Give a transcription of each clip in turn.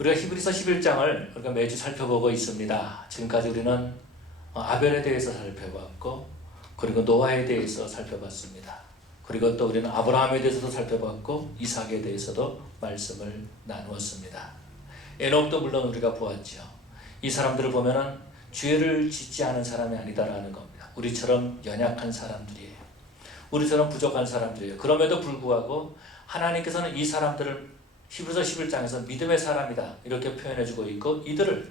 우리가 히브리서 11장을 우리가 매주 살펴보고 있습니다. 지금까지 우리는 아벨에 대해서 살펴봤고, 그리고 노아에 대해서 살펴봤습니다. 그리고 또 우리는 아브라함에 대해서도 살펴봤고, 이삭에 대해서도 말씀을 나누었습니다. 에녹도 물론 우리가 보았죠. 이 사람들을 보면은 죄를 짓지 않은 사람이 아니다라는 겁니다. 우리처럼 연약한 사람들이에요. 우리처럼 부족한 사람들이에요. 그럼에도 불구하고 하나님께서는 이 사람들을 히브리서 11장에서 믿음의 사람이다 이렇게 표현해주고 있고, 이들을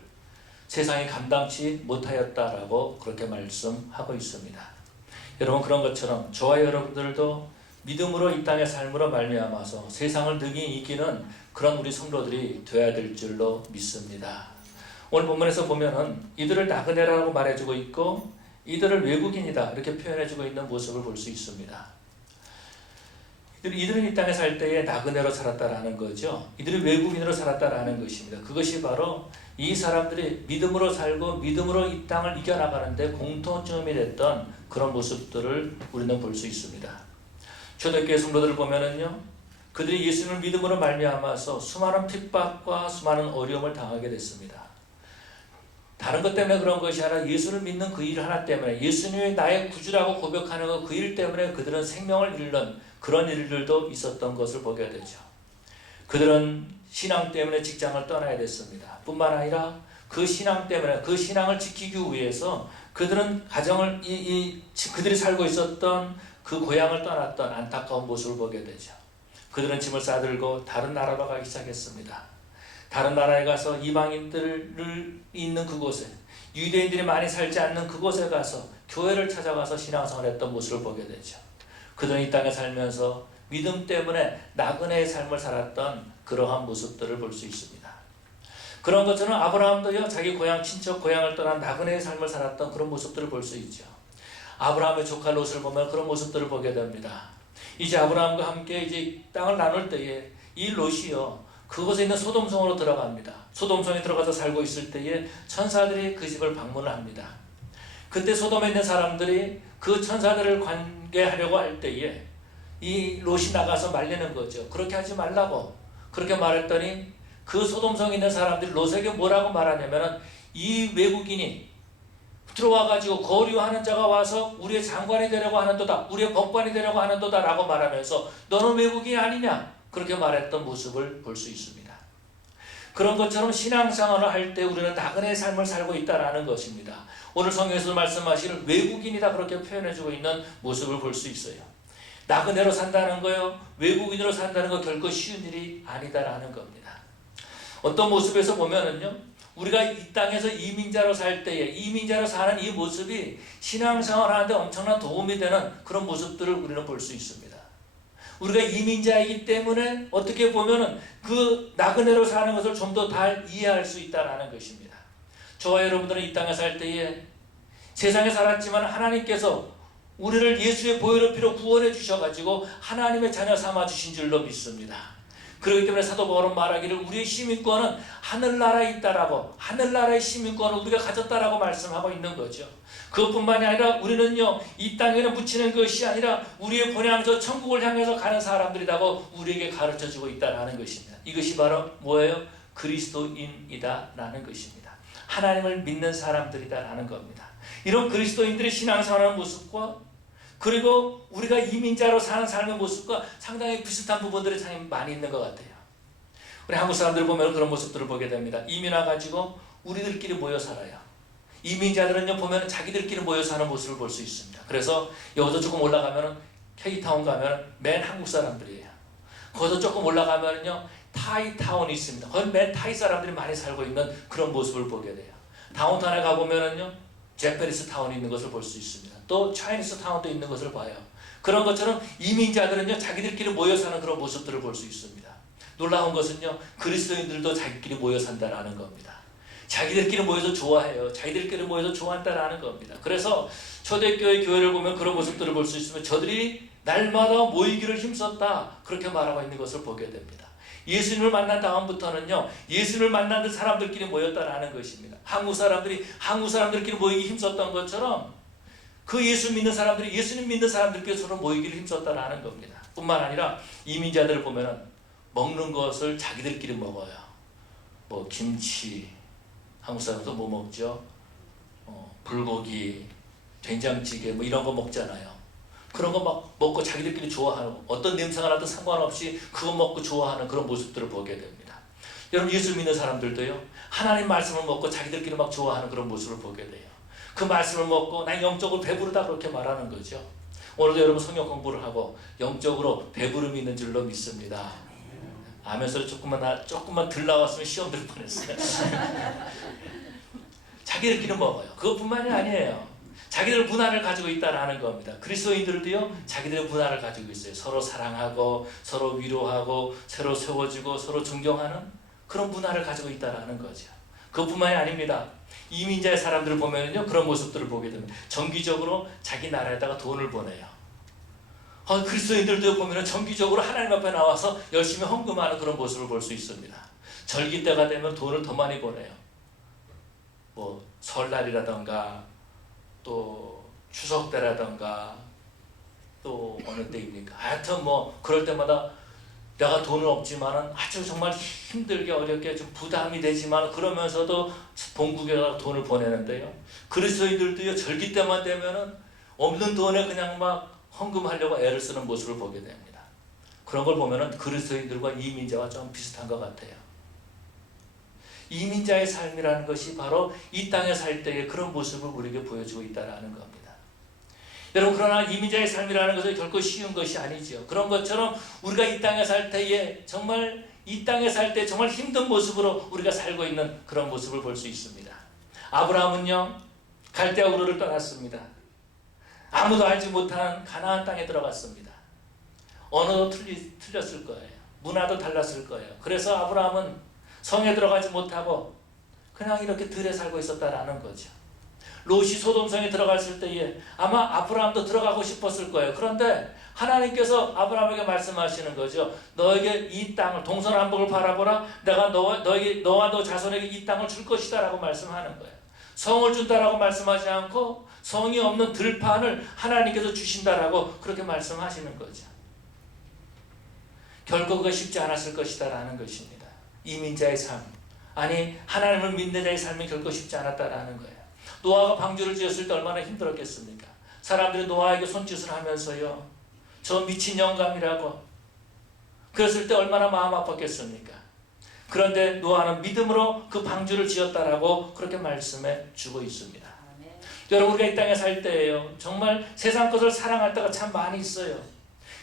세상이 감당치 못하였다라고 그렇게 말씀하고 있습니다. 여러분, 그런 것처럼 저와 여러분들도 믿음으로 이 땅의 삶으로 말미암아서 세상을 능히 이기는 그런 우리 성도들이 되어야 될 줄로 믿습니다. 오늘 본문에서 보면은 이들을 나그네라고 말해주고 있고, 이들을 외국인이다 이렇게 표현해주고 있는 모습을 볼 수 있습니다. 이들은 이 땅에 살 때에 나그네로 살았다라는 거죠. 이들이 외국인으로 살았다라는 것입니다. 그것이 바로 이 사람들이 믿음으로 살고 믿음으로 이 땅을 이겨나가는데 공통점이 됐던 그런 모습들을 우리는 볼 수 있습니다. 초대교회 성도들을 보면은요, 그들이 예수님을 믿음으로 말미암아서 수많은 핍박과 수많은 어려움을 당하게 됐습니다. 다른 것 때문에 그런 것이 아니라 예수를 믿는 그 일 하나 때문에, 예수님이 나의 구주라고 고백하는 그 일 때문에 그들은 생명을 잃는 그런 일들도 있었던 것을 보게 되죠. 그들은 신앙 때문에 직장을 떠나야 됐습니다. 뿐만 아니라 그 신앙 때문에, 그 신앙을 지키기 위해서 그들은 가정을 그들이 살고 있었던 그 고향을 떠났던 안타까운 모습을 보게 되죠. 그들은 짐을 싸들고 다른 나라로 가기 시작했습니다. 다른 나라에 가서 이방인들을 있는 그곳에, 유대인들이 많이 살지 않는 그곳에 가서 교회를 찾아가서 신앙생활을 했던 모습을 보게 되죠. 그들은 이 땅에 살면서 믿음 때문에 나그네의 삶을 살았던 그러한 모습들을 볼 수 있습니다. 그런 것처럼 아브라함도요, 자기 고향, 친척 고향을 떠난 나그네의 삶을 살았던 그런 모습들을 볼 수 있죠. 아브라함의 조카 롯을 보면 그런 모습들을 보게 됩니다. 이제 아브라함과 함께 이제 땅을 나눌 때에 이 롯이요, 그곳에 있는 소돔성으로 들어갑니다. 소돔성에 들어가서 살고 있을 때에 천사들이 그 집을 방문을 합니다. 그때 소돔에 있는 사람들이 그 천사들을 관계하려고 할 때에 이 롯이 나가서 말리는 거죠. 그렇게 하지 말라고 그렇게 말했더니 그 소돔성에 있는 사람들이 롯에게 뭐라고 말하냐면은, 이 외국인이 들어와가지고 거류하는 자가 와서 우리의 장관이 되려고 하는도다, 우리의 법관이 되려고 하는도다 라고 말하면서 너는 외국인이 아니냐 그렇게 말했던 모습을 볼 수 있습니다. 그런 것처럼 신앙생활을 할 때 우리는 나그네의 삶을 살고 있다는 것입니다. 오늘 성경에서 말씀하시는 외국인이다 그렇게 표현해주고 있는 모습을 볼 수 있어요. 나그네로 산다는 거요, 외국인으로 산다는 거 결코 쉬운 일이 아니다라는 겁니다. 어떤 모습에서 보면은요, 우리가 이 땅에서 이민자로 살 때에 이민자로 사는 이 모습이 신앙생활 하는데 엄청난 도움이 되는 그런 모습들을 우리는 볼 수 있습니다. 우리가 이민자이기 때문에 어떻게 보면은 그 나그네로 사는 것을 좀 더 잘 이해할 수 있다는 것입니다. 저와 여러분들은 이 땅에 살 때에 세상에 살았지만 하나님께서 우리를 예수의 보혈의 피로 구원해 주셔가지고 하나님의 자녀 삼아 주신 줄로 믿습니다. 그렇기 때문에 사도 바울은 말하기를 우리의 시민권은 하늘나라에 있다라고, 하늘나라의 시민권을 우리가 가졌다라고 말씀하고 있는 거죠. 그것뿐만이 아니라 우리는요, 이 땅에는 묻히는 것이 아니라 우리의 본향 저 천국을 향해서 가는 사람들이라고 우리에게 가르쳐주고 있다라는 것입니다. 이것이 바로 뭐예요? 그리스도인이다라는 것입니다. 하나님을 믿는 사람들이다라는 겁니다. 이런 그리스도인들의 신앙생활하는 모습과, 그리고 우리가 이민자로 사는 삶의 모습과 상당히 비슷한 부분들이 참 많이 있는 것 같아요. 우리 한국 사람들 보면 그런 모습들을 보게 됩니다. 이민 와가지고 우리들끼리 모여 살아요. 이민자들은요, 보면 자기들끼리 모여 사는 모습을 볼 수 있습니다. 그래서 여기서 조금 올라가면은 K타운 가면 맨 한국 사람들이에요. 거기서 조금 올라가면은요, 타이타운이 있습니다. 거기 맨 타이 사람들이 많이 살고 있는 그런 모습을 보게 돼요. 다운타운에 가보면은요, 제페니스 타운이 있는 것을 볼 수 있습니다. 또 차이니스 타운도 있는 것을 봐요. 그런 것처럼 이민자들은요, 자기들끼리 모여 사는 그런 모습들을 볼 수 있습니다. 놀라운 것은요, 그리스도인들도 자기끼리 모여 산다라는 겁니다. 자기들끼리 모여서 좋아해요. 자기들끼리 모여서 좋아한다라는 겁니다. 그래서 초대교회 교회를 보면 그런 모습들을 볼 수 있으면 저들이 날마다 모이기를 힘썼다 그렇게 말하고 있는 것을 보게 됩니다. 예수님을 만난 다음부터는요, 예수님을 만난 사람들끼리 모였다라는 것입니다. 한국 사람들끼리 모이기 힘썼던 것처럼 그 예수 믿는 사람들이 예수님 믿는 사람들끼리 서로 모이기를 힘썼다라는 겁니다. 뿐만 아니라 이민자들을 보면은 먹는 것을 자기들끼리 먹어요. 뭐 김치, 한국 사람도 뭐 먹죠? 불고기, 된장찌개 뭐 이런 거 먹잖아요. 그런 거 막 먹고 자기들끼리 좋아하는, 어떤 냄새가 나도 상관없이 그거 먹고 좋아하는 그런 모습들을 보게 됩니다. 여러분, 예수 믿는 사람들도요, 하나님 말씀을 먹고 자기들끼리 막 좋아하는 그런 모습을 보게 돼요. 그 말씀을 먹고 난 영적으로 배부르다 그렇게 말하는 거죠. 오늘도 여러분 성경 공부를 하고 영적으로 배부름이 있는 줄로 믿습니다. 아멘 소리 조금만 덜 나왔으면 시험 들 뻔했어요. 자기들끼리 먹어요. 그것뿐만이 아니에요. 자기들 문화를 가지고 있다라는 겁니다. 그리스도인들도요, 자기들의 문화를 가지고 있어요. 서로 사랑하고 서로 위로하고 서로 세워주고 서로 존경하는 그런 문화를 가지고 있다라는 거죠. 그것뿐만이 아닙니다. 이민자의 사람들을 보면요, 그런 모습들을 보게 됩니다. 정기적으로 자기 나라에다가 돈을 보내요. 그리스도인들도 보면 정기적으로 하나님 앞에 나와서 열심히 헌금하는 그런 모습을 볼 수 있습니다. 절기 때가 되면 돈을 더 많이 보내요. 뭐 설날이라던가 또 추석 때라던가 또 어느 때입니까? 하여튼 뭐 그럴 때마다 내가 돈은 없지만은 아주 정말 힘들게 어렵게 좀 부담이 되지만 그러면서도 본국에다가 돈을 보내는데요. 그리스도인들도요, 절기 때만 되면은 없는 돈에 그냥 막 헌금하려고 애를 쓰는 모습을 보게 됩니다. 그런 걸 보면은 그리스도인들과 이민자와 좀 비슷한 것 같아요. 이민자의 삶이라는 것이 바로 이 땅에 살 때의 그런 모습을 우리에게 보여주고 있다는 겁니다. 여러분, 그러나 이민자의 삶이라는 것은 결코 쉬운 것이 아니죠. 그런 것처럼 우리가 이 땅에 살 때에 정말 이 땅에 살 때 정말 힘든 모습으로 우리가 살고 있는 그런 모습을 볼 수 있습니다. 아브라함은요, 갈대아 우르를 떠났습니다. 아무도 알지 못한 가나안 땅에 들어갔습니다. 언어도 틀렸을 거예요. 문화도 달랐을 거예요. 그래서 아브라함은 성에 들어가지 못하고 그냥 이렇게 들에 살고 있었다라는 거죠. 롯이 소돔성에 들어갔을 때에 아마 아브라함도 들어가고 싶었을 거예요. 그런데 하나님께서 아브라함에게 말씀하시는 거죠. 너에게 이 땅을, 동서남북을 바라보라. 내가 너와 너 자손에게 이 땅을 줄 것이다 라고 말씀하는 거예요. 성을 준다라고 말씀하지 않고 성이 없는 들판을 하나님께서 주신다라고 그렇게 말씀하시는 거죠. 결코 그가 쉽지 않았을 것이다 라는 것입니다. 이민자의 삶, 아니 하나님을 믿는 자의 삶이 결코 쉽지 않았다라는 거예요. 노아가 방주를 지었을 때 얼마나 힘들었겠습니까? 사람들이 노아에게 손짓을 하면서요, 저 미친 영감이라고 그랬을 때 얼마나 마음 아팠겠습니까? 그런데 노아는 믿음으로 그 방주를 지었다라고 그렇게 말씀해 주고 있습니다. 아멘. 여러분, 우리가 이 땅에 살 때예요, 정말 세상 것을 사랑할 때가 참 많이 있어요.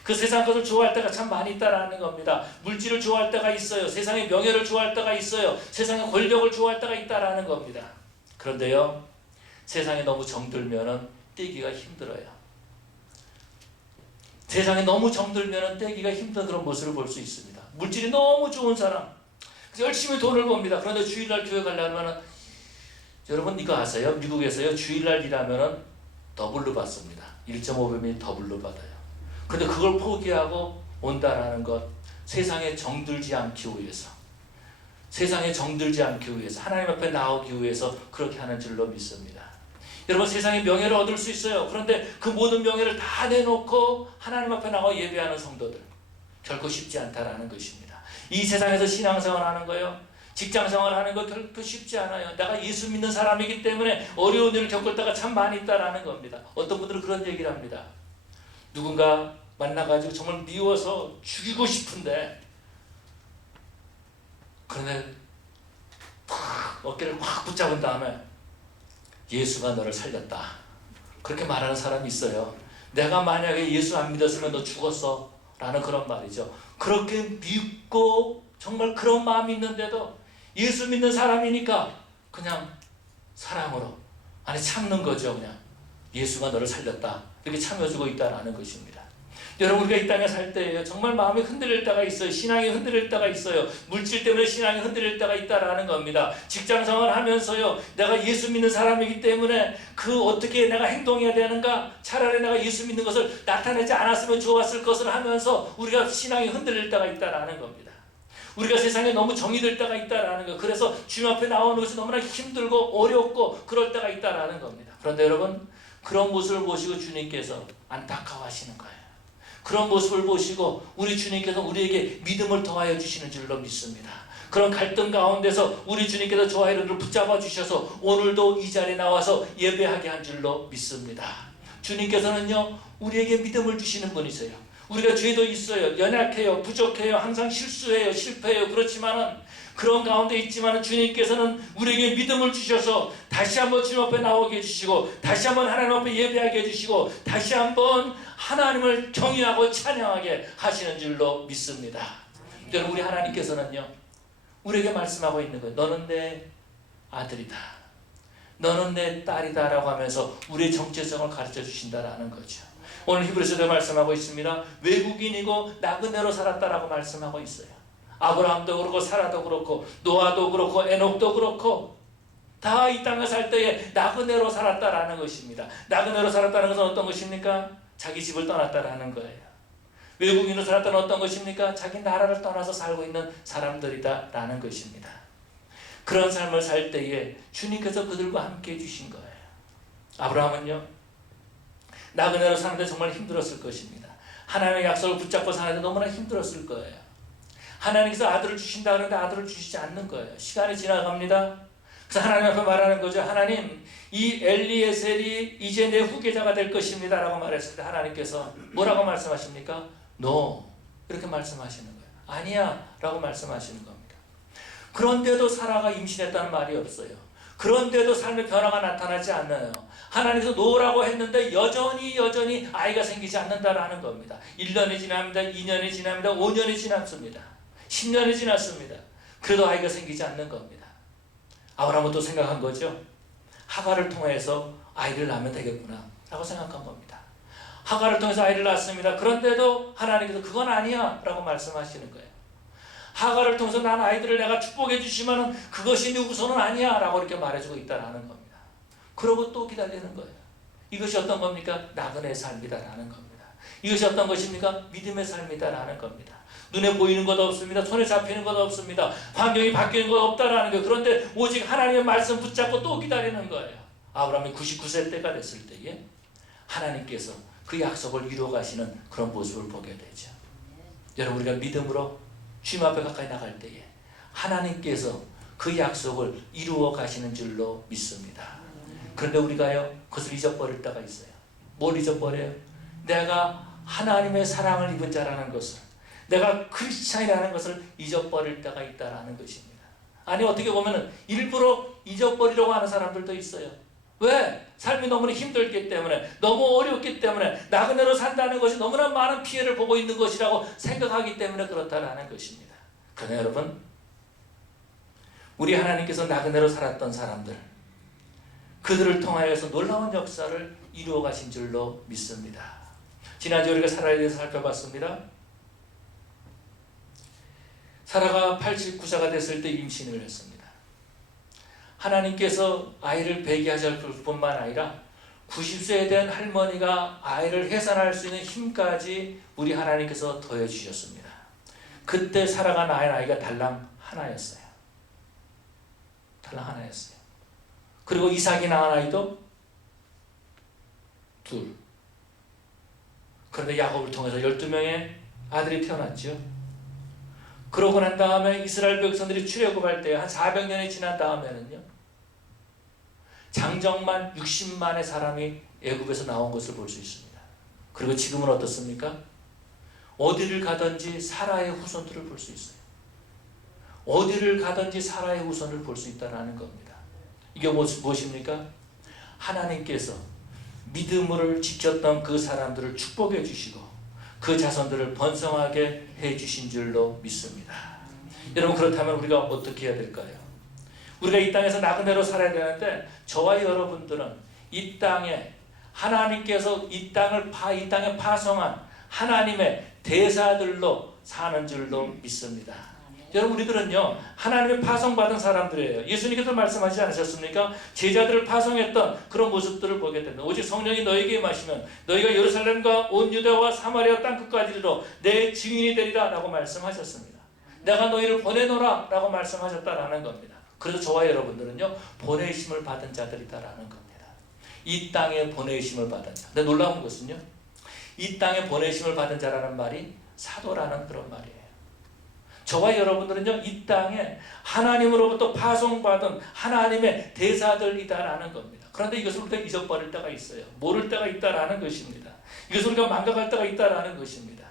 그 세상 것을 좋아할 때가 참 많이 있다라는 겁니다. 물질을 좋아할 때가 있어요. 세상의 명예를 좋아할 때가 있어요. 세상의 권력을 좋아할 때가 있다라는 겁니다. 그런데요, 세상에 너무 정들면은 떼기가 힘들어요. 세상에 너무 정들면은 떼기가 힘든 그런 모습을 볼 수 있습니다. 물질이 너무 좋은 사람, 열심히 돈을 법니다. 그런데 주일날 교회 가려면은, 여러분 이거 아세요? 미국에서요, 주일날 일하면은 더블로 받습니다. 1.5배면 더블로 받아요. 그런데 그걸 포기하고 온다라는 것, 세상에 정들지 않기 위해서, 세상에 정들지 않기 위해서, 하나님 앞에 나오기 위해서 그렇게 하는 줄로 믿습니다. 여러분, 세상에 명예를 얻을 수 있어요. 그런데 그 모든 명예를 다 내놓고 하나님 앞에 나와 예배하는 성도들, 결코 쉽지 않다라는 것입니다. 이 세상에서 신앙생활 하는 거요, 직장생활 하는 거 결코 쉽지 않아요. 내가 예수 믿는 사람이기 때문에 어려운 일을 겪을 때가 참 많이 있다라는 겁니다. 어떤 분들은 그런 얘기를 합니다. 누군가 만나가지고 정말 미워서 죽이고 싶은데, 그런데 어깨를 확 붙잡은 다음에 예수가 너를 살렸다, 그렇게 말하는 사람이 있어요. 내가 만약에 예수 안 믿었으면 너 죽었어 라는 그런 말이죠. 그렇게 믿고 정말 그런 마음이 있는데도 예수 믿는 사람이니까 그냥 사랑으로, 아니 참는 거죠. 그냥 예수가 너를 살렸다 이렇게 참여주고 있다는 것입니다. 여러분, 우리가 이 땅에 살 때에요, 정말 마음이 흔들릴 때가 있어요. 신앙이 흔들릴 때가 있어요. 물질 때문에 신앙이 흔들릴 때가 있다라는 겁니다. 직장생활 하면서요, 내가 예수 믿는 사람이기 때문에 그 어떻게 내가 행동해야 되는가, 차라리 내가 예수 믿는 것을 나타내지 않았으면 좋았을 것을 하면서 우리가 신앙이 흔들릴 때가 있다라는 겁니다. 우리가 세상에 너무 정이 될 때가 있다라는 거. 그래서 주님 앞에 나오는 것이 너무나 힘들고 어렵고 그럴 때가 있다라는 겁니다. 그런데 여러분, 그런 모습을 보시고 주님께서 안타까워하시는 거예요. 그런 모습을 보시고 우리 주님께서 우리에게 믿음을 더하여 주시는 줄로 믿습니다. 그런 갈등 가운데서 우리 주님께서 저와 여러분을 붙잡아 주셔서 오늘도 이 자리에 나와서 예배하게 한 줄로 믿습니다. 주님께서는요, 우리에게 믿음을 주시는 분이세요. 우리가 죄도 있어요. 연약해요. 부족해요. 항상 실수해요. 실패해요. 그렇지만은 그런 가운데 있지만 주님께서는 우리에게 믿음을 주셔서 다시 한번 주님 앞에 나오게 해주시고, 다시 한번 하나님 앞에 예배하게 해주시고, 다시 한번 하나님을 경외하고 찬양하게 하시는 줄로 믿습니다. 여러분, 우리 하나님께서는요, 우리에게 말씀하고 있는 거예요. 너는 내 아들이다, 너는 내 딸이다 라고 하면서 우리의 정체성을 가르쳐 주신다라는 거죠. 오늘 히브리서도 말씀하고 있습니다. 외국인이고 나그네로 살았다라고 말씀하고 있어요. 아브라함도 그렇고 사라도 그렇고 노아도 그렇고 에녹도 그렇고 다 이 땅에 살 때에 나그네로 살았다라는 것입니다. 나그네로 살았다는 것은 어떤 것입니까? 자기 집을 떠났다라는 거예요. 외국인으로 살았다는 어떤 것입니까? 자기 나라를 떠나서 살고 있는 사람들이다라는 것입니다. 그런 삶을 살 때에 주님께서 그들과 함께 해주신 거예요. 아브라함은요, 나그네로 사는데 정말 힘들었을 것입니다. 하나님의 약속을 붙잡고 사는데 너무나 힘들었을 거예요. 하나님께서 아들을 주신다 그러는데 아들을 주시지 않는 거예요. 시간이 지나갑니다. 그래서 하나님 앞에 말하는 거죠. 하나님, 이 엘리에셀이 이제 내 후계자가 될 것입니다 라고 말했을 때 하나님께서 뭐라고 말씀하십니까? No, 이렇게 말씀하시는 거예요. 아니야 라고 말씀하시는 겁니다. 그런데도 사라가 임신했다는 말이 없어요. 그런데도 삶의 변화가 나타나지 않아요. 하나님께서 노라고 했는데 여전히 아이가 생기지 않는다라는 겁니다. 1년이 지납니다. 2년이 지납니다. 5년이 지났습니다. 10년이 지났습니다. 그래도 아이가 생기지 않는 겁니다. 아브라함은 또 생각한 거죠. 하갈을 통해서 아이를 낳으면 되겠구나 라고 생각한 겁니다. 하갈을 통해서 아이를 낳습니다. 그런데도 하나님께서 그건 아니야 라고 말씀하시는 거예요. 하갈을 통해서 난 아이들을 내가 축복해 주시면 그것이 네 우선은 아니야 라고 이렇게 말해주고 있다는 겁니다. 그러고 또 기다리는 거예요. 이것이 어떤 겁니까? 나그네의 삶이다라는 겁니다. 이것이 어떤 것입니까? 믿음의 삶이다라는 겁니다. 눈에 보이는 것 없습니다. 손에 잡히는 것 없습니다. 환경이 바뀌는 것 없다라는 거예요. 그런데 오직 하나님의 말씀 붙잡고 또 기다리는 거예요. 아브라함이 99세 때가 됐을 때에 하나님께서 그 약속을 이루어 가시는 그런 모습을 보게 되죠. 여러분, 우리가 믿음으로 주님 앞에 가까이 나갈 때에 하나님께서 그 약속을 이루어 가시는 줄로 믿습니다. 그런데 우리가요, 그것을 잊어버릴 때가 있어요. 뭘 잊어버려요? 내가 하나님의 사랑을 입은 자라는 것을, 내가 크리스찬이라는 것을 잊어버릴 때가 있다라는 것입니다. 아니, 어떻게 보면 일부러 잊어버리려고 하는 사람들도 있어요. 왜? 삶이 너무나 힘들기 때문에, 너무 어렵기 때문에, 나그네로 산다는 것이 너무나 많은 피해를 보고 있는 것이라고 생각하기 때문에 그렇다라는 것입니다. 그러나 여러분, 우리 하나님께서 나그네로 살았던 사람들, 그들을 통하여서 놀라운 역사를 이루어 가신 줄로 믿습니다. 지난주에 우리가 사라에 대해서 살펴봤습니다. 사라가 89세가 됐을 때 임신을 했습니다. 하나님께서 아이를 배기하실 뿐만 아니라 90세에 된 할머니가 아이를 해산할 수 있는 힘까지 우리 하나님께서 더해주셨습니다. 그때 사라가 낳은 아이가 달랑 하나였어요. 달랑 하나였어요. 그리고 이삭이 낳은 아이도 둘. 그런데 야곱을 통해서 12명의 아들이 태어났죠. 그러고 난 다음에 이스라엘 백성들이 출애굽할 때 한 400년이 지난 다음에는요, 장정만 60만의 사람이 애굽에서 나온 것을 볼 수 있습니다. 그리고 지금은 어떻습니까? 어디를 가든지 사라의 후손들을 볼 수 있어요. 어디를 가든지 사라의 후손을 볼 수 있다는 겁니다. 이게 무엇입니까? 하나님께서 믿음을 지켰던 그 사람들을 축복해 주시고 그 자손들을 번성하게 해 주신 줄로 믿습니다. 여러분, 그렇다면 우리가 어떻게 해야 될까요? 우리가 이 땅에서 나그네로 살아야 되는데, 저와 여러분들은 이 땅에 하나님께서 이 땅에 파송한 하나님의 대사들로 사는 줄로 믿습니다. 여러분, 우리들은요, 하나님의 파송받은 사람들이에요. 예수님께서 말씀하지 않으셨습니까? 제자들을 파송했던 그런 모습들을 보게 됩니다. 오직 성령이 너에게 임하시면 너희가 예루살렘과 온 유다와 사마리아 땅끝까지로 내 증인이 되리라 라고 말씀하셨습니다. 내가 너희를 보내노라 라고 말씀하셨다라는 겁니다. 그래서 저와 여러분들은요, 보내심을 받은 자들이다라는 겁니다. 이 땅에 보내심을 받은 자. 근데 놀라운 것은요, 이 땅에 보내심을 받은 자라는 말이 사도라는 그런 말이에요. 저와 여러분들은요, 이 땅에 하나님으로부터 파송받은 하나님의 대사들이다라는 겁니다. 그런데 이것을 우리가 잊어버릴 때가 있어요. 모를 때가 있다라는 것입니다. 이것을 우리가 망각할 때가 있다라는 것입니다.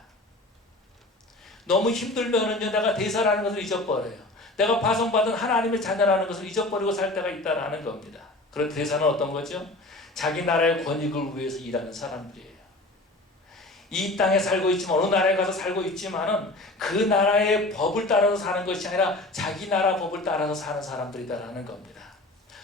너무 힘들면은요, 내가 대사라는 것을 잊어버려요. 내가 파송받은 하나님의 자녀라는 것을 잊어버리고 살 때가 있다라는 겁니다. 그런 대사는 어떤 거죠? 자기 나라의 권익을 위해서 일하는 사람들이에요. 이 땅에 살고 있지만, 어느 나라에 가서 살고 있지만은 그 나라의 법을 따라서 사는 것이 아니라 자기 나라 법을 따라서 사는 사람들이다라는 겁니다.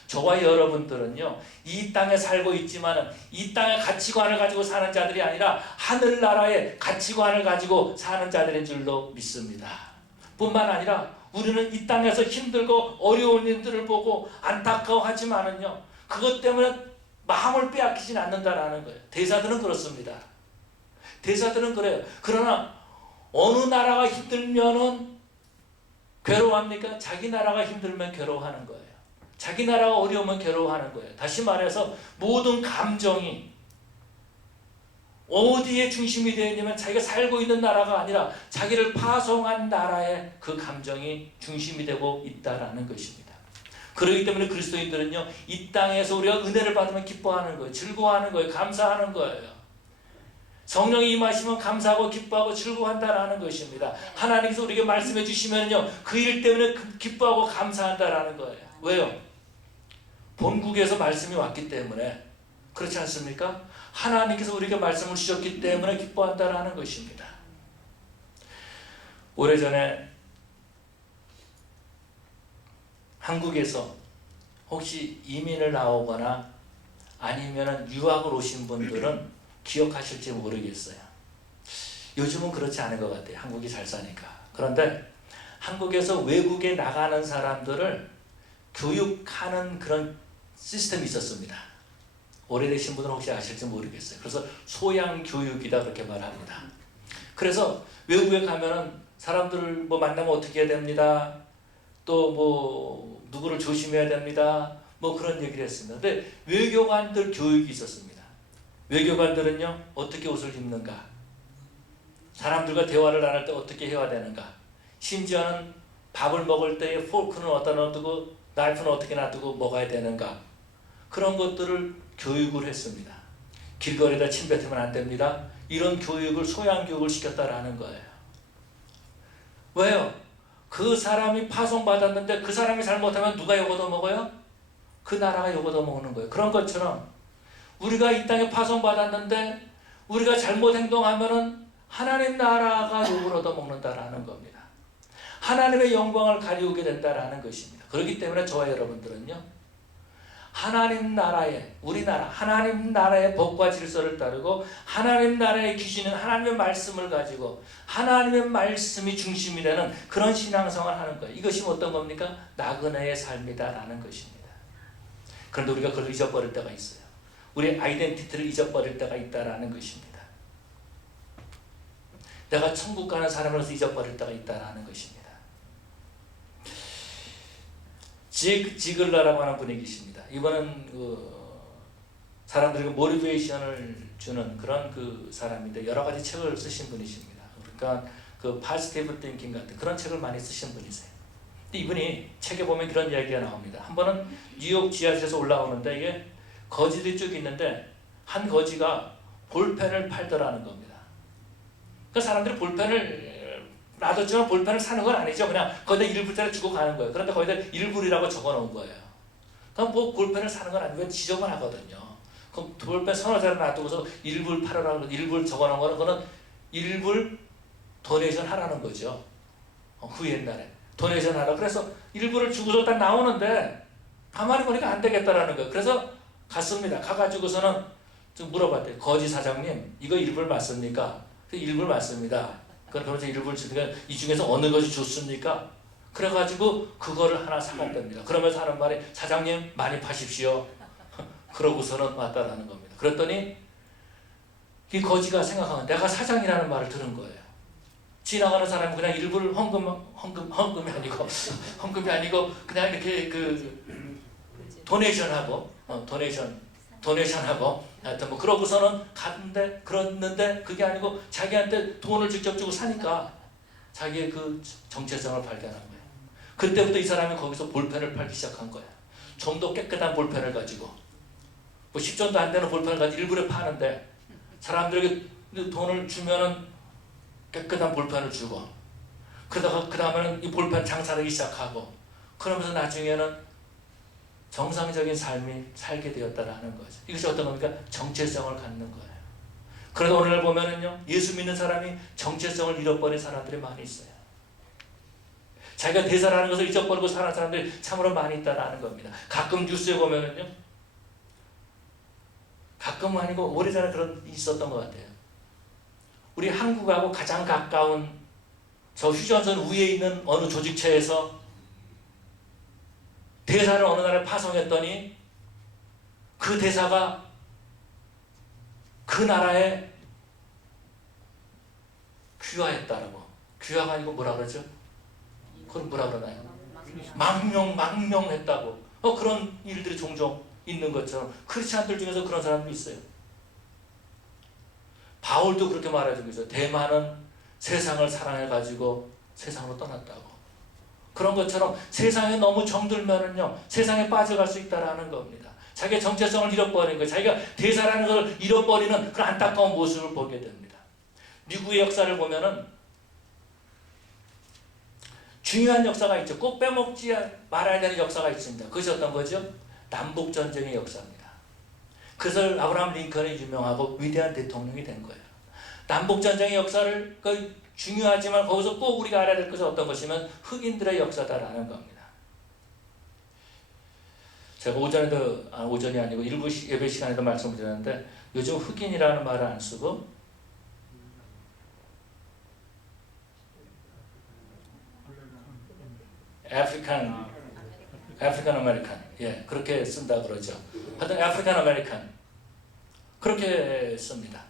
저와 여러분들은요, 이 땅에 살고 있지만은 이 땅의 가치관을 가지고 사는 자들이 아니라 하늘나라의 가치관을 가지고 사는 자들인 줄로 믿습니다. 뿐만 아니라 우리는 이 땅에서 힘들고 어려운 일들을 보고 안타까워하지만은요, 그것 때문에 마음을 빼앗기진 않는다라는 거예요. 대사들은 그렇습니다. 대사들은 그래요. 그러나 어느 나라가 힘들면은 괴로워합니까? 자기 나라가 힘들면 괴로워하는 거예요. 자기 나라가 어려우면 괴로워하는 거예요. 다시 말해서 모든 감정이 어디에 중심이 되어 있냐면 자기가 살고 있는 나라가 아니라 자기를 파송한 나라에 그 감정이 중심이 되고 있다라는 것입니다. 그렇기 때문에 그리스도인들은요, 이 땅에서 우리가 은혜를 받으면 기뻐하는 거예요. 즐거워하는 거예요. 감사하는 거예요. 성령이 임하시면 감사하고 기뻐하고 즐거워한다라는 것입니다. 하나님께서 우리에게 말씀해 주시면요, 그 일 때문에 기뻐하고 감사한다라는 거예요. 왜요? 본국에서 말씀이 왔기 때문에. 그렇지 않습니까? 하나님께서 우리에게 말씀을 주셨기 때문에 기뻐한다라는 것입니다. 오래전에 한국에서 혹시 이민을 나오거나 아니면 유학을 오신 분들은 기억하실지 모르겠어요. 요즘은 그렇지 않은 것 같아요. 한국이 잘 사니까. 그런데 한국에서 외국에 나가는 사람들을 교육하는 그런 시스템이 있었습니다. 오래되신 분들은 혹시 아실지 모르겠어요. 그래서 소양교육이다 그렇게 말합니다. 그래서 외국에 가면은 사람들을 뭐 만나면 어떻게 해야 됩니다. 또 뭐 누구를 조심해야 됩니다. 뭐 그런 얘기를 했습니다. 근데 외교관들 교육이 있었습니다. 외교관들은요, 어떻게 옷을 입는가, 사람들과 대화를 나눌 때 어떻게 해야 되는가, 심지어는 밥을 먹을 때에 포크는 어디다 놔두고 나이프는 어떻게 놔두고 먹어야 되는가, 그런 것들을 교육을 했습니다. 길거리에다 침 뱉으면 안 됩니다. 이런 교육을, 소양교육을 시켰다라는 거예요. 왜요? 그 사람이 파송받았는데 그 사람이 잘못하면 누가 욕 얻어먹어요? 그 나라가 욕 얻어먹는 거예요. 그런 것처럼 우리가 이 땅에 파송받았는데 우리가 잘못 행동하면은 하나님 나라가 욕을 얻어먹는다라는 겁니다. 하나님의 영광을 가리우게 된다라는 것입니다. 그렇기 때문에 저와 여러분들은요, 하나님 나라의, 우리나라 하나님 나라의 법과 질서를 따르고 하나님 나라의 기준인 하나님의 말씀을 가지고 하나님의 말씀이 중심이 되는 그런 신앙생활을 하는 거예요. 이것이 어떤 겁니까? 나그네의 삶이다라는 것입니다. 그런데 우리가 그걸 잊어버릴 때가 있어요. 우리의 아이덴티티를 잊어버릴 때가 있다라는 것입니다. 내가 천국 가는 사람으로서 잊어버릴 때가 있다라는 것입니다. 지글러라고 하는 분이 계십니다. 이번은 사람들에게 모티베이션을 주는 그런 그 사람인데 여러 가지 책을 쓰신 분이십니다. 그러니까 그 파지티브 띵킹 같은 그런 책을 많이 쓰신 분이세요. 근데 이분이 책에 보면 그런 이야기가 나옵니다. 한 번은 뉴욕 지하철에서 올라오는데 이게 거지들이 쭉 있는데 한 거지가 볼펜을 팔더라는 겁니다. 그 사람들이 볼펜을 놔뒀지만 볼펜을 사는 건 아니죠. 그냥 거기다 1불짜리 주고 가는 거예요. 그런데 거기다 1불이라고 적어 놓은 거예요. 그럼 뭐 볼펜을 사는 건 아니고 지적은 하거든요. 그럼 볼펜 서너 자리 놔두고서 1불 팔아라고 1불 적어 놓은 거는 그거는 1불 도네이션 하라는 거죠. 그 옛날에 도네이션 하라. 그래서 1불을 주고서 딱 나오는데 가만히 보니까 안 되겠다라는 거예요. 그래서 갔습니다. 가가지고서는 좀 물어봤대요. 거지 사장님, 이거 1불 맞습니까? 1불 맞습니다. 그러면서 1불 주니까 이 중에서 어느 것이 좋습니까? 그래가지고 그거를 하나 사갔답니다. 그러면서 하는 말이 사장님 많이 파십시오. 그러고서는 왔다라는 겁니다. 그랬더니 이 거지가 생각하면 내가 사장이라는 말을 들은 거예요. 지나가는 사람은 그냥 1불 헌금이 아니고 헌금이 아니고 그냥 이렇게 그 도네이션하고 도네이션하고 하여튼 뭐 그러고서는 갔는데 그랬는데 그게 아니고 자기한테 돈을 직접 주고 사니까 자기의 그 정체성을 발견한 거예요. 그때부터 이 사람이 거기서 볼펜을 팔기 시작한 거야. 좀 더 깨끗한 볼펜을 가지고, 뭐 10전도 안 되는 볼펜을 가지고 일부러 파는데 사람들에게 돈을 주면은 깨끗한 볼펜을 주고, 그러다가 그 다음에는 이 볼펜 장사하기 시작하고, 그러면서 나중에는 정상적인 삶이 살게 되었다라는 거죠. 이것이 어떤 겁니까? 정체성을 갖는 거예요. 그래서 오늘 보면은요, 예수 믿는 사람이 정체성을 잃어버린 사람들이 많이 있어요. 자기가 대사라는 것을 잊어버리고 사는 사람들이 참으로 많이 있다라는 겁니다. 가끔 뉴스에 보면은요, 가끔은 아니고 오래전에 그런 일이 있었던 것 같아요. 우리 한국하고 가장 가까운 저 휴전선 위에 있는 어느 조직체에서 대사를 어느 나라에 파송했더니 그 대사가 그 나라에 귀화했다라고. 귀화가 아니고 뭐라 그러죠? 그건 뭐라 그러나요? 망명했다고. 그런 일들이 종종 있는 것처럼 크리스찬들 중에서 그런 사람도 있어요. 바울도 그렇게 말해주고 있어요. 대만은 세상을 사랑해가지고 세상으로 떠났다고. 그런 것처럼 세상에 너무 정들면은요, 세상에 빠져갈 수 있다라는 겁니다. 자기의 정체성을 잃어버리는 거예요. 자기가 대사라는 걸 잃어버리는 그런 안타까운 모습을 보게 됩니다. 미국의 역사를 보면은 중요한 역사가 있죠. 꼭 빼먹지 말아야 되는 역사가 있습니다. 그것이 어떤 거죠? 남북전쟁의 역사입니다. 그래서 아브라함 링컨이 유명하고 위대한 대통령이 된 거예요. 남북전쟁의 역사를 중요하지만 거기서 꼭 우리가 알아야 될 것은 어떤 것이면 흑인들의 역사다라는 겁니다. 제가 오전이 아니고 일부 예배 시간에도 말씀드렸는데 요즘 흑인이라는 말을 안 쓰고 아프리칸 아메리칸, 예, 그렇게 쓴다 그러죠. 하여튼 아프리칸 아메리칸 그렇게 씁니다.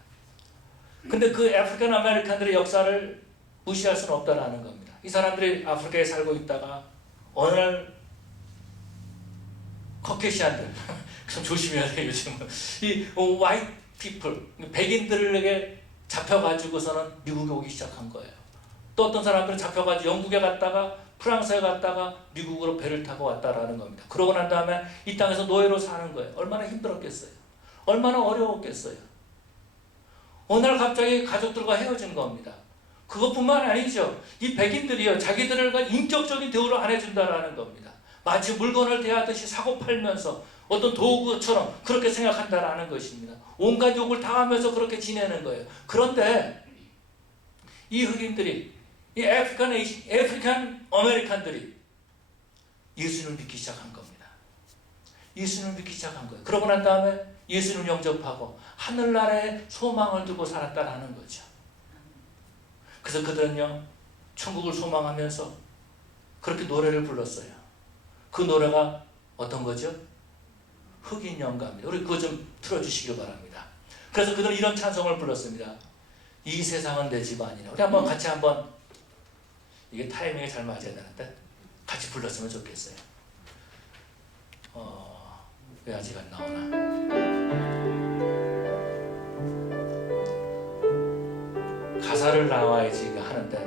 근데 그 아프리칸 아메리칸들의 역사를 무시할 수는 없다라는 겁니다. 이 사람들이 아프리카에 살고 있다가 어느 날 커케시안들 좀 조심해야 돼요. 요즘은 이 white people 백인들에게 잡혀가지고서는 미국에 오기 시작한 거예요. 또 어떤 사람들은 잡혀가지고 영국에 갔다가 프랑스에 갔다가 미국으로 배를 타고 왔다라는 겁니다. 그러고 난 다음에 이 땅에서 노예로 사는 거예요. 얼마나 힘들었겠어요. 얼마나 어려웠겠어요. 어느 날 갑자기 가족들과 헤어진 겁니다. 그것뿐만 아니죠. 이 백인들이요, 자기들과 인격적인 대우를 안 해준다라는 겁니다. 마치 물건을 대하듯이 사고 팔면서 어떤 도구처럼 그렇게 생각한다라는 것입니다. 온갖 욕을 당하면서 그렇게 지내는 거예요. 그런데 이 흑인들이, 이 아프리칸 아메리칸들이 예수님을 믿기 시작한 겁니다. 예수님을 믿기 시작한 거예요. 그러고 난 다음에 예수님을 영접하고 하늘나라에 소망을 두고 살았다라는 거죠. 그래서 그들은요, 천국을 소망하면서 그렇게 노래를 불렀어요. 그 노래가 어떤 거죠? 흑인 연가입니다. 우리 그거 좀 틀어주시기 바랍니다. 그래서 그들은 이런 찬송을 불렀습니다. 이 세상은 내 집 아니라. 우리 한번 같이 한번, 이게 타이밍이 잘 맞아야 되는데 같이 불렀으면 좋겠어요. 왜 아직 안 나오나? 가사를 나와야지 하는데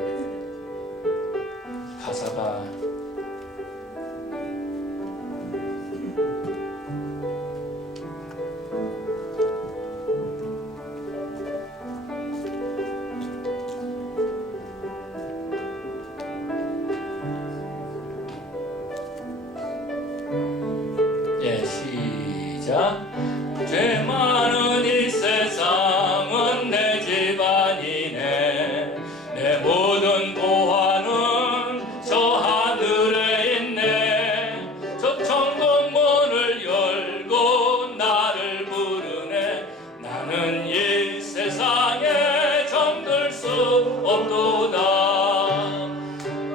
가사가 시작. 죄 많은 이 세상은 내 집 아니네. 내 모든 보화는 저 하늘에 있네. 저 천국 문을 열고 나를 부르네. 나는 이 세상에 정들 수 없도다.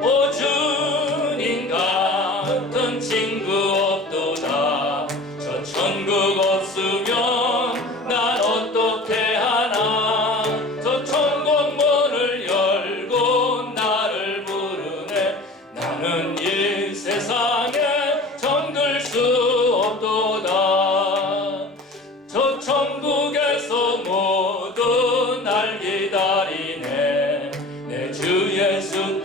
오 주님 같은 친구 없도다. 저 천국 없으면 난 어떻게 하나. 저 천국 문을 열고 나를 부르네. 나는 이 세상에 정들 수 없도다. 저 천국에서 모두 날 기다리네. 내 주 예수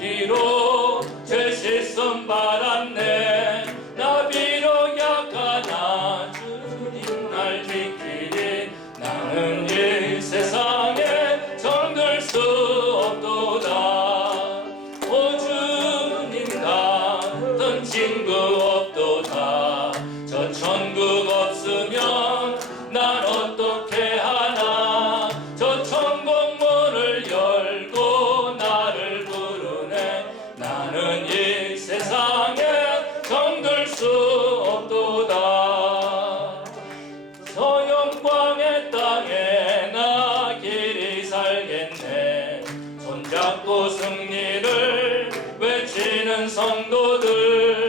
친구 없도다. 저 천국 없으면 난 어떻게 하나. 저 천국 문을 열고 나를 부르네. 나는 이 세상에 정들 수 없도다. 저 영광의 땅에 나 길이 살겠네. 손잡고 승리를 외치는 성도들,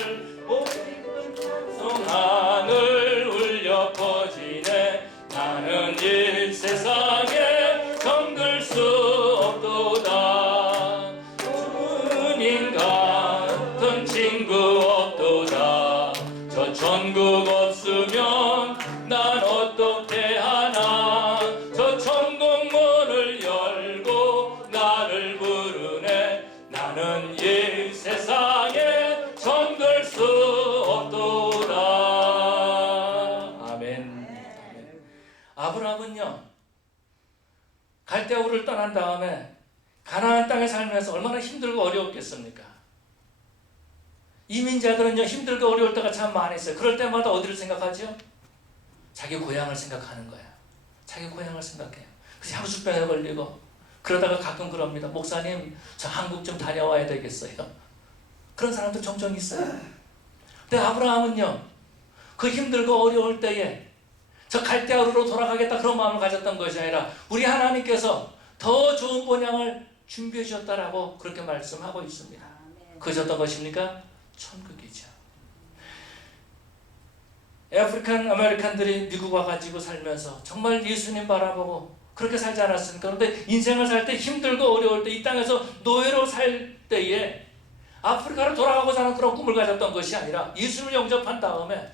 하늘 울려 퍼지네. 나는 이 세상에 정들 수 없도다. 주님 같은 친구 없도다. 저 천국 없으면 난 어떻게 하나. 저 천국 문을 열고 나를 부르네. 나는 이 세상에 정들 수 없도다. 아멘. 아브라함은요, 갈대아우를 떠난 다음에 가나안 땅에 살면서 얼마나 힘들고 어려웠겠습니까? 이민자들은요, 힘들고 어려울 때가 참 많이 있어요. 그럴 때마다 어디를 생각하죠? 자기 고향을 생각하는 거예요. 자기 고향을 생각해요. 그래서 향수병에 걸리고, 그러다가 가끔 그럽니다. 목사님, 저 한국 좀 다녀와야 되겠어요. 그런 사람도 종종 있어요. 근데 아브라함은요, 그 힘들고 어려울 때에 저 갈대아우로 돌아가겠다 그런 마음을 가졌던 것이 아니라 우리 하나님께서 더 좋은 본향을 준비해 주셨다라고 그렇게 말씀하고 있습니다. 그것이 어떤 것입니까? 천국이죠. 아프리칸 아메리칸들이 미국 와가지고 살면서 정말 예수님 바라보고 그렇게 살지 않았습니까? 그런데 인생을 살 때 힘들고 어려울 때 이 땅에서 노예로 살 때에 아프리카로 돌아가고자 하는 그런 꿈을 가졌던 것이 아니라 예수를 영접한 다음에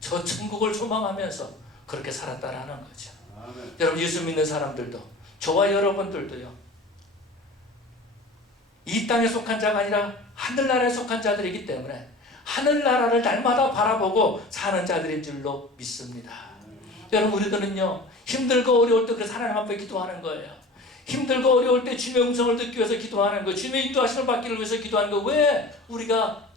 저 천국을 소망하면서 그렇게 살았다라는 거죠. 아멘. 여러분, 예수 믿는 사람들도, 저와 여러분들도요, 이 땅에 속한 자가 아니라 하늘나라에 속한 자들이기 때문에 하늘나라를 날마다 바라보고 사는 자들인 줄로 믿습니다. 여러분, 우리들은요, 힘들고 어려울 때 그래서 하나님 앞에 기도하는 거예요. 힘들고 어려울 때 주님의 음성을 듣기 위해서 기도하는 거예요. 주님의 인도하심을 받기를 위해서 기도하는 거예요. 왜? 우리가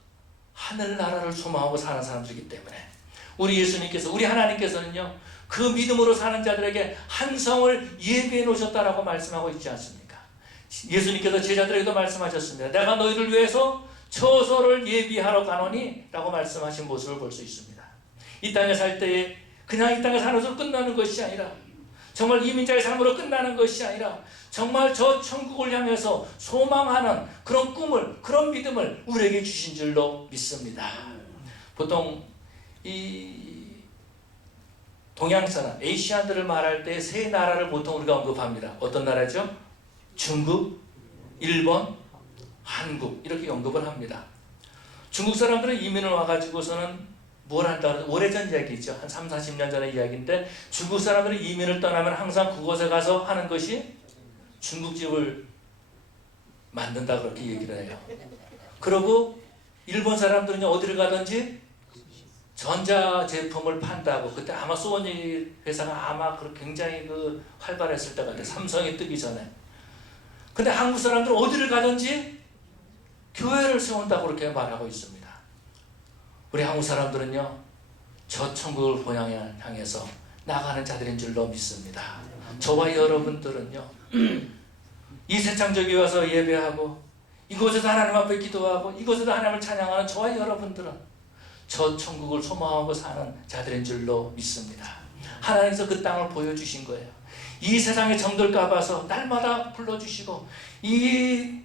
하늘나라를 소망하고 사는 사람들이기 때문에. 우리 예수님께서, 우리 하나님께서는요, 그 믿음으로 사는 자들에게 한 성을 예비해 놓으셨다라고 말씀하고 있지 않습니까? 예수님께서 제자들에게도 말씀하셨습니다. 내가 너희를 위해서 처소를 예비하러 가노니 라고 말씀하신 모습을 볼 수 있습니다. 이 땅에 살 때에 그냥 이 땅에 사는 것으로 끝나는 것이 아니라, 정말 이민자의 삶으로 끝나는 것이 아니라, 정말 저 천국을 향해서 소망하는 그런 꿈을, 그런 믿음을 우리에게 주신 줄로 믿습니다. 보통 이 동양 사람, 아시안들을 말할 때 세 나라를 보통 우리가 언급합니다. 어떤 나라죠? 중국, 일본, 한국, 이렇게 언급을 합니다. 중국 사람들은 이민을 와가지고서는 뭘 한다? 오래전 이야기죠. 한 3, 40년 전의 이야기인데, 중국 사람들은 이민을 떠나면 항상 그곳에 가서 하는 것이 중국집을 만든다, 그렇게 얘기를 해요. 그리고 일본 사람들은 어디를 가든지 전자제품을 판다고. 그때 아마 소니 회사가 아마 굉장히 활발했을 때 같아요. 삼성이 뜨기 전에. 근데 한국 사람들은 어디를 가든지 교회를 세운다고 그렇게 말하고 있습니다. 우리 한국 사람들은요, 저 천국을 향해서 나가는 자들인 줄로 믿습니다. 저와 여러분들은요, 이 새창조기 와서 예배하고 이곳에서 하나님 앞에 기도하고 이곳에서 하나님을 찬양하는 저와 여러분들은 저 천국을 소망하고 사는 자들인 줄로 믿습니다. 하나님께서 그 땅을 보여주신 거예요. 이 세상에 정들까 봐서 날마다 불러주시고, 이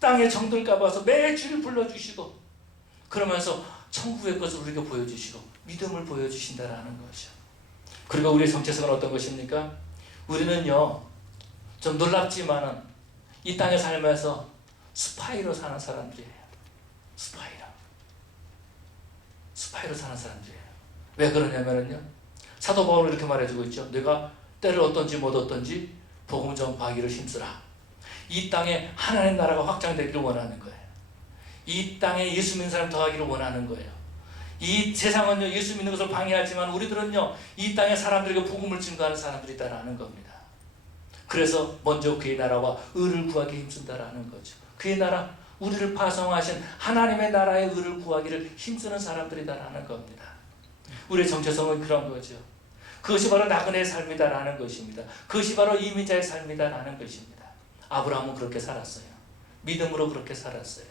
땅에 정들까 봐서 매주를 불러주시고, 그러면서 천국의 것을 우리에게 보여주시고 믿음을 보여주신다라는 거죠. 그리고 우리의 정체성은 어떤 것입니까? 우리는요, 좀 놀랍지만은 이 땅에 살면서 스파이로 사는 사람들이에요. 스파이로 사는 사람들이에요. 왜 그러냐면요, 사도 바울은 이렇게 말해주고 있죠. 내가 때를 얻든지 못 얻든지 복음 전파하기를 힘쓰라. 이 땅에 하나님 나라가 확장되기를 원하는 거예요. 이 땅에 예수 믿는 사람 더하기를 원하는 거예요. 이 세상은요, 예수 믿는 것을 방해하지만 우리들은요, 이 땅에 사람들에게 복음을 증거하는 사람들이다라는 겁니다. 그래서 먼저 그의 나라와 의를 구하기 힘쓴다라는 거죠. 그의 나라, 우리를 파송하신 하나님의 나라의 의를 구하기를 힘쓰는 사람들이다라는 겁니다. 우리의 정체성은 그런 거죠. 그것이 바로 나그네의 삶이다라는 것입니다. 그것이 바로 이민자의 삶이다라는 것입니다. 아브라함은 그렇게 살았어요. 믿음으로 그렇게 살았어요.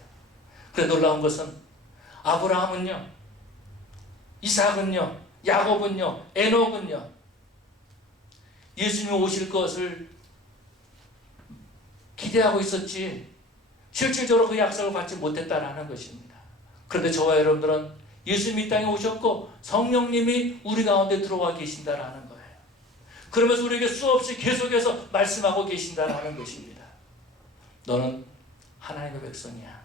그런데 놀라운 것은 아브라함은요, 이삭은요, 야곱은요, 에녹은요, 예수님이 오실 것을 기대하고 있었지 실질적으로 그 약속을 받지 못했다라는 것입니다. 그런데 저와 여러분들은 예수님이 이 땅에 오셨고 성령님이 우리 가운데 들어와 계신다라는 거예요. 그러면서 우리에게 수없이 계속해서 말씀하고 계신다라는 것입니다. 너는 하나님의 백성이야.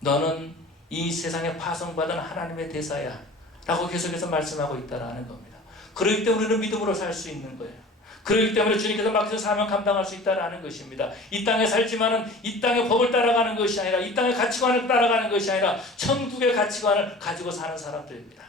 너는 이 세상에 파송받은 하나님의 대사야 라고 계속해서 말씀하고 있다라는 겁니다. 그렇기 때문에 우리는 믿음으로 살 수 있는 거예요. 그렇기 때문에 주님께서 맡기신 사명 감당할 수 있다라는 것입니다. 이 땅에 살지만은 이 땅의 법을 따라가는 것이 아니라 이 땅의 가치관을 따라가는 것이 아니라 천국의 가치관을 가지고 사는 사람들입니다.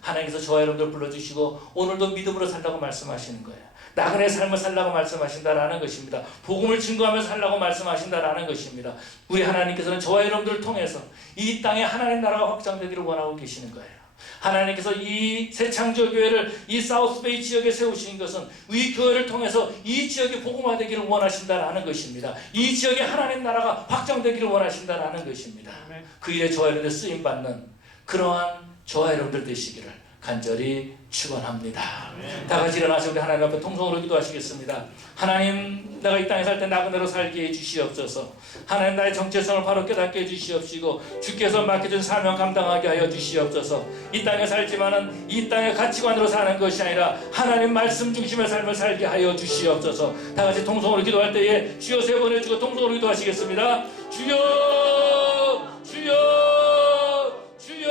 하나님께서 저와 여러분들 불러주시고 오늘도 믿음으로 살라고 말씀하시는 거예요. 나그네의 삶을 살라고 말씀하신다라는 것입니다. 복음을 증거하며 살라고 말씀하신다라는 것입니다. 우리 하나님께서는 저와 여러분들을 통해서 이 땅에 하나님 나라가 확장되기를 원하고 계시는 거예요. 하나님께서 이 새창조교회를 이 사우스베이 지역에 세우신 것은 이 교회를 통해서 이 지역이 복음화되기를 원하신다라는 것입니다. 이 지역에 하나님 나라가 확장되기를 원하신다라는 것입니다. 그 일에 저와 여러분들 쓰임받는 그러한 저와 여러분들 되시기를 간절히 축원합니다. 다 같이 일어나서 우리 하나님 앞에 통성으로 기도하시겠습니다. 하나님, 내가 이 땅에 살 때 나그네로 살게 해주시옵소서. 하나님, 나의 정체성을 바로 깨닫게 해주시옵시고 주께서 맡겨준 사명 감당하게 하여 주시옵소서. 이 땅에 살지만은 이 땅의 가치관으로 사는 것이 아니라 하나님 말씀 중심의 삶을 살게 하여 주시옵소서. 다 같이 통성으로 기도할 때에 주여 세 번 해주고 통성으로 기도하시겠습니다. 주여, 주여, 주여.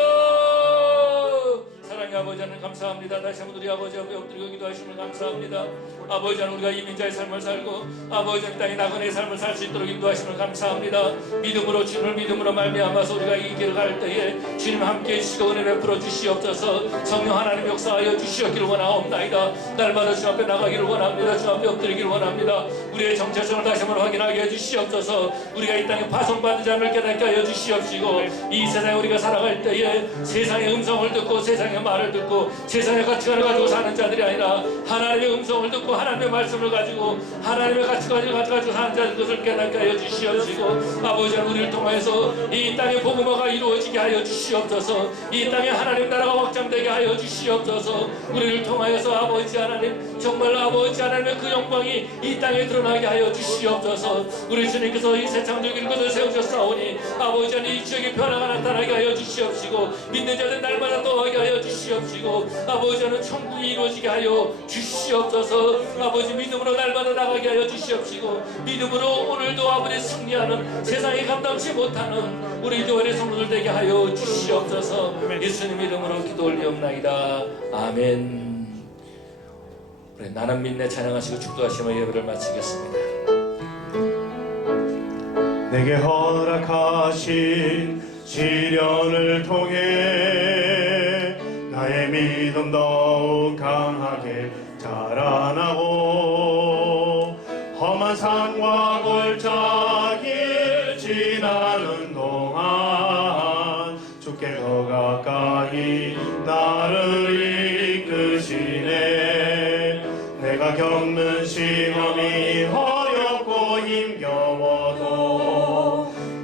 사랑의 아버지 하나님 감사합니다. 다시 한번 우리 아버지 앞에 엎드리고 기도하시면 감사합니다. 아버지 하나님, 우리가 이민자의 삶을 살고 아버지 하나님 땅에 나그네의 삶을 살 수 있도록 인도하시면 감사합니다. 믿음으로 주님을 믿음으로 말미암아서 우리가 이 길을 갈 때에 주님 함께 해주시고 은혜 베풀어 주시옵소서. 성령 하나님 역사하여 주시옵기를 원하옵나이다. 날마다 주 앞에 나가기를 원합니다. 주 앞에 엎드리기를 원합니다. 우리의 정체성을 다시 한번 확인하게 해주시옵소서. 우리가 이 땅에 파송받은 자를 깨닫게 하여 주시옵시고 이 세상에 우리가 살아갈 때에 세상의 음성을 듣고 세상의 말을 듣고 세상의 가치관을 가지고 사는 자들이 아니라 하나님의 음성을 듣고 하나님의 말씀을 가지고 하나님의 가치관을 가지고 사는 자들 것을 깨닫게 하여 주시옵시고 아버지 하나님, 우리를 통해서 이 땅의 복음화가 이루어지게 하여 주시옵소서. 이 땅에 하나님 나라가 확장되게 하여 주시옵소서. 우리를 통하여서 아버지 하나님, 정말 아버지 하나님의 그 영광이 이 땅에 드러나게 하여 주시옵소서. 우리 주님께서 이 새창조길 것을 세우셨사오니 아버지 하나님, 이 지역에 변화가 나타나게 하여 주시옵시고 믿는 자들 날마다 더하게 하여 주시옵시고 아버지 하나님, 천국이 이루어지게 하여 주시옵소서. 아버지 믿음으로 날마다 나가게 하여 주시옵시고 믿음으로 오늘도 아버지 승리하는 세상이 감당치 못하는 우리 교회의 성도들 되게 하여 주시옵소서. 예수님 이름으로 기도 올리옵나이다. 아멘. 우리 나는 믿네 찬양하시고 축도하시며 예배를 마치겠습니다. 내게 허락하신 시련을 통해 나의 믿음 더욱 강하게 자라나고 험한 산과 골짜기를 지나는 동안 주께 더 가까이 나를 이끄시네. 내가 겪는 시험이 어렵고 힘겨워도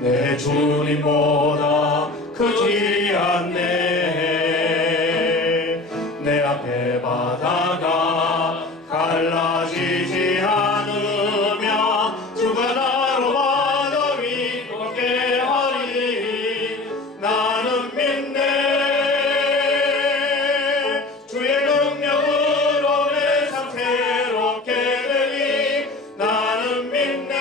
내 주님보다 크지 않네. 내 앞에 바다가 갈라지지 않으며 주가 나로 바다 위 걷게 하리. 나는 믿네. 주의 능력으로 내 삶 새롭게 되리. 나는 믿네.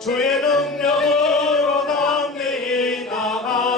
주의 능력으로 담대히 나가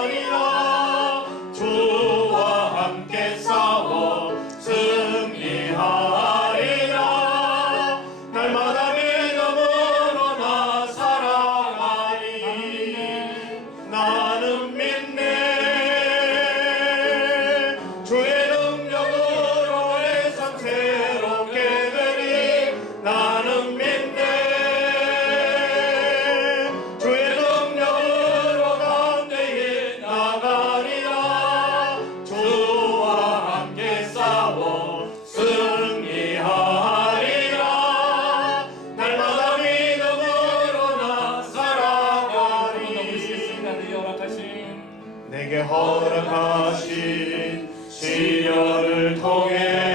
내게 허락하신 시련을 통해